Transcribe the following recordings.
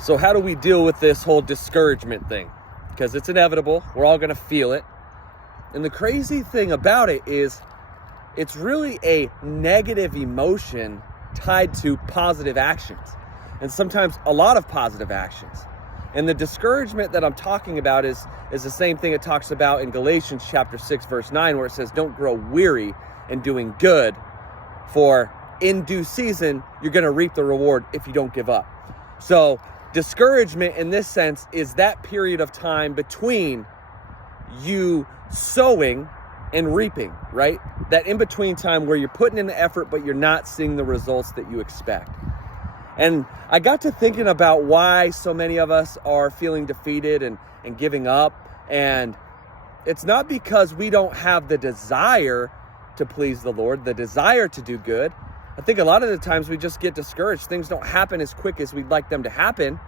So how do we deal with this whole discouragement thing? Because it's inevitable. We're all going to feel it. And the crazy thing about it is it's really a negative emotion tied to positive actions, and sometimes a lot of positive actions. And the discouragement that I'm talking about is the same thing it talks about in Galatians chapter 6, verse 9, where it says, don't grow weary in doing good, for in due season, you're going to reap the reward if you don't give up. So discouragement in this sense is that period of time between you sowing and reaping, right? That in-between time where you're putting in the effort, but you're not seeing the results that you expect. And I got to thinking about why so many of us are feeling defeated and giving up. And it's not because we don't have the desire to please the Lord, the desire to do good. I think a lot of the times we just get discouraged. Things don't happen as quick as we'd like them to happen.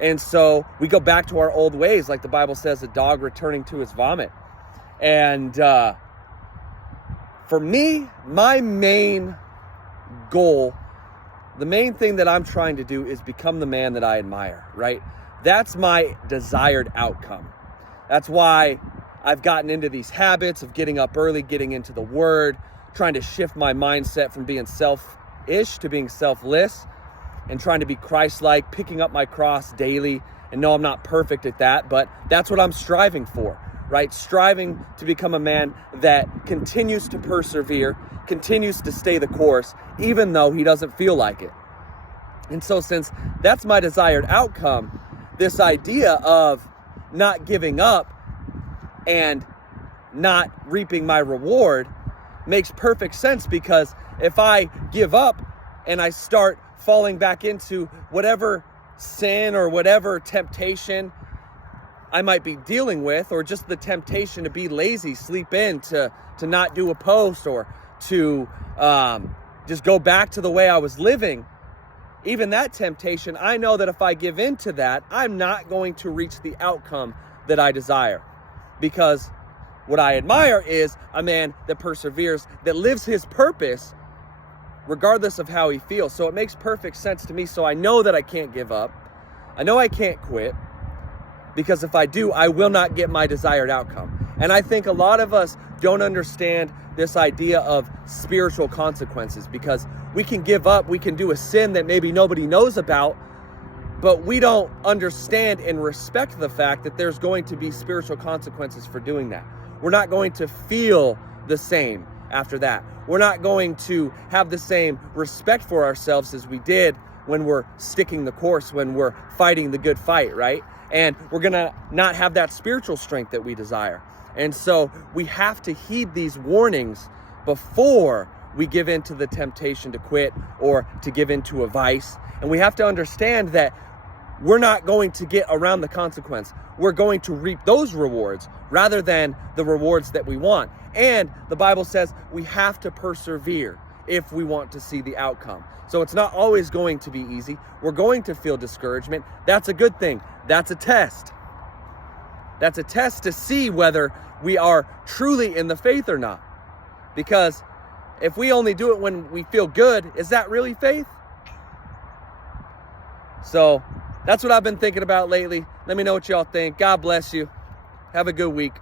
And so we go back to our old ways, like the Bible says, a dog returning to his vomit. And for me, my main goal, the main thing that I'm trying to do is become the man that I admire, right? That's my desired outcome. That's why I've gotten into these habits of getting up early, getting into the Word, trying to shift my mindset from being selfish to being selfless, and trying to be Christ-like, picking up my cross daily. And no, I'm not perfect at that, but that's what I'm striving for, right? Striving to become a man that continues to persevere, continues to stay the course, even though he doesn't feel like it. And so since that's my desired outcome, this idea of not giving up and not reaping my reward makes perfect sense, because if I give up and I start falling back into whatever sin or whatever temptation I might be dealing with, or just the temptation to be lazy, sleep in, to not do a post, or to just go back to the way I was living, even that temptation, I know that if I give in to that, I'm not going to reach the outcome that I desire. Because what I admire is a man that perseveres, that lives his purpose regardless of how he feels. So it makes perfect sense to me. So I know that I can't give up. I know I can't quit, because if I do, I will not get my desired outcome. And I think a lot of us don't understand this idea of spiritual consequences, because we can give up, we can do a sin that maybe nobody knows about, but we don't understand and respect the fact that there's going to be spiritual consequences for doing that. We're not going to feel the same after that. We're not going to have the same respect for ourselves as we did when we're sticking the course, when we're fighting the good fight, right? And we're gonna not have that spiritual strength that we desire. And so we have to heed these warnings before we give in to the temptation to quit or to give in to a vice. And we have to understand that we're not going to get around the consequence. We're going to reap those rewards rather than the rewards that we want. And the Bible says we have to persevere if we want to see the outcome. So it's not always going to be easy. We're going to feel discouragement. That's a good thing. That's a test. That's a test to see whether we are truly in the faith or not. Because if we only do it when we feel good, is that really faith? So that's what I've been thinking about lately. Let me know what y'all think. God bless you. Have a good week.